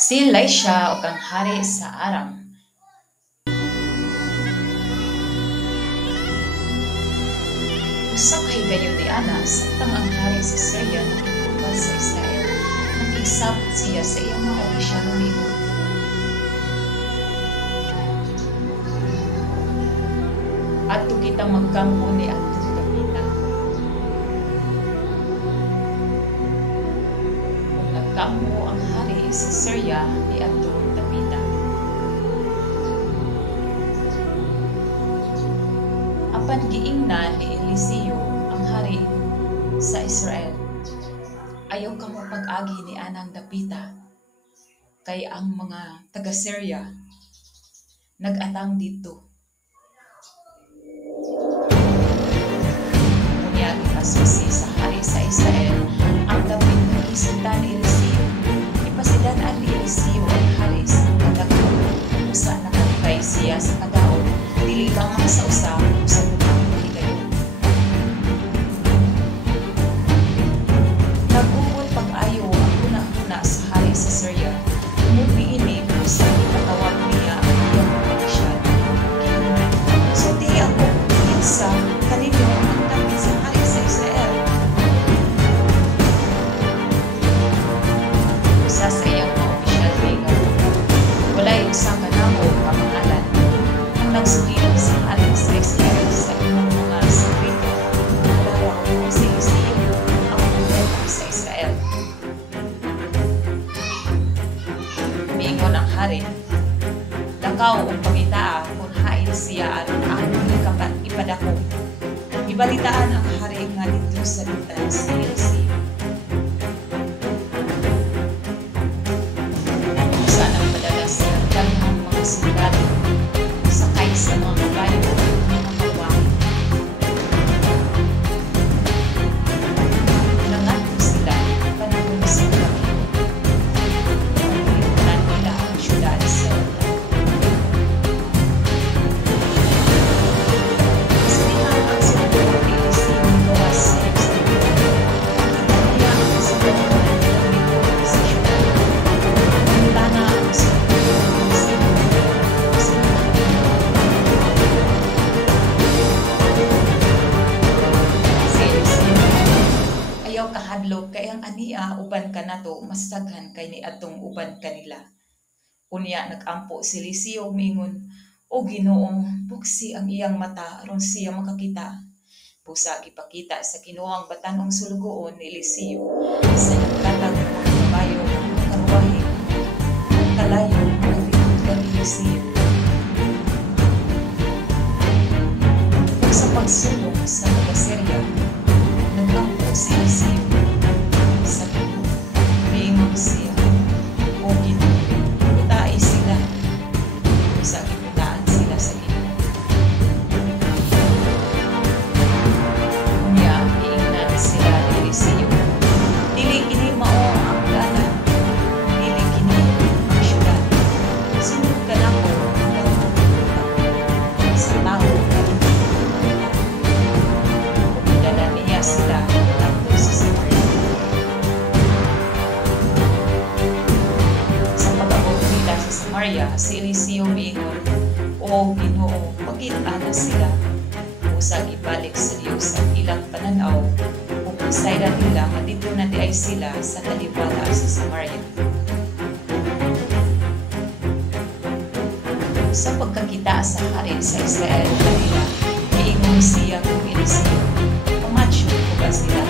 Si Elisha o kang hari sa Aram. Usa ka higayon ni Ana samtang ang hari sa Syria nakikupal sa Israel. Nag-isabot siya sa iyang mga opisyal umigon. Adto kita magkampo ni atong kapita. Kung nagkampo ang hari sa Syria ni atong kapita. Apan giingnan ni Eliseo ang hari sa Israel. Ayaw ka mo pag-agi ni anang dapita kay ang mga taga-Syria nag-atang dito. Unya gipasusi sa hari sa Israel ang dapit nga isutan ni Eliseo. Ipasidan-an ni Eliseo ang hari sa kadaghan usa nakakay siya sa kadaot dili lamang sa usa sa ubang higayon. Nag-ungod pag-ayo ang una-una sa hari sa Syria. Umuwi ini sa katawag niya ang iyang opisyal. So di ako kinsa kanino ang dapit sa hari sa Israel. Usa sa iyang mga opisyal nga walay usa ka namo kamahalan ang nagsugilan sa hari sa Israel sa imong mga sekreto. Wala ko si Eliseo ang profeta sa Israel. Miingon ang hari, lakaw o pangitaa kung hain siya aron ang ipadako. Ibalitaan ang hari nga dito sa lutan si Eliseo. Saan ang padala siya daghang mga sundalo sakay sa mga kabayo at mga kawang. Nangato sila panahon sa gabi. Pagkilipunan nila ang syudad sa lutan. Sinihan ang sundalo ni Eliseo gawas sa Jerusalem. Kaya ang sundalo ng likod sa syudad. Tana ang sundalo ni Eliseo sa si Eliseo ayaw kahadlok kay ang ania uban ka nato mas daghan kay ni atong uban kanila. Unya nagampo si Eliseo mingon, "O Ginoo, buksi ang iyang mata aron siya makakita." Busa gipakita sa Ginoo batanong sulugoon ni Eliseo sa nagkatag ng mga kabayo ng mga karwahe kalayo naglikod kang Eliseo. Ug sa pagsulong sa taga-Syria, nagkampo si Eliseo sa Ginoo. Miingon siya, "O Ginoo, utaay sila." Busa giputaan sila sa Ginoo. Unya giingnan sila ni Eliseo. Dili kini mao ang dalan, dili kini ang syudad. Sunod ka nako sa tao. Dala niya sila dito sa Samaria. Sa pag-abot nila sa Samaria, si Eliseo miingon, "O Ginoo, makita na sila." Usag ibalik sa Dios ang ilang pananaw ug isayra nila nga dito na di ay sila sa kaliwala sa Samaria. Sa pagkakita sa hari sa Israel kanila, miingon siya kung Eliseo, "Pamatsyo ko ba sila?"